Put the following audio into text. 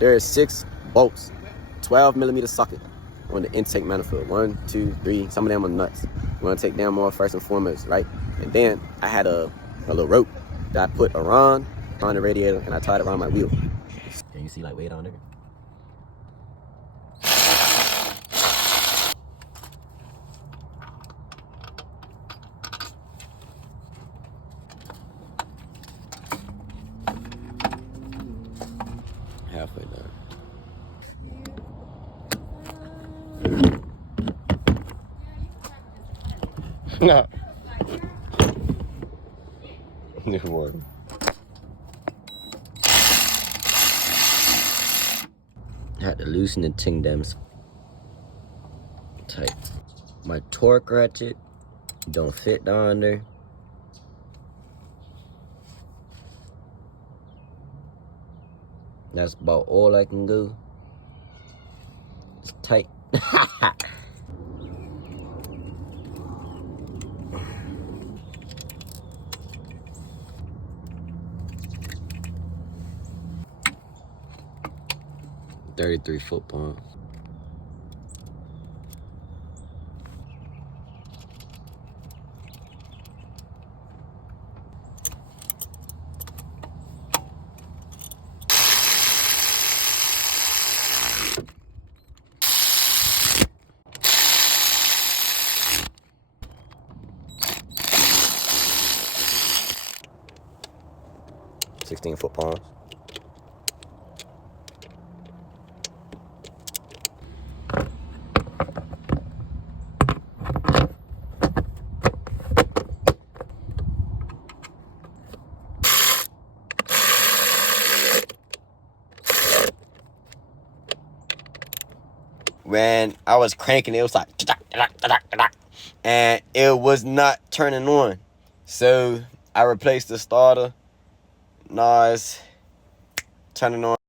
There is 6 bolts, 12mm socket on the intake manifold. 1, 2, 3. Some of them are nuts. You want to take them off first and foremost, right? And then I had a little rope that I put around the radiator, and I tied it around my wheel. Can you see like weight on there? Halfway done. No. New one. I had to loosen the ting dams tight. My torque ratchet don't fit down there. That's about all I can do. It's tight. $33 foot-pounds. $16 foot-pounds. When I was cranking, it was like, and it was not turning on. So I replaced the starter. Now it's turning on.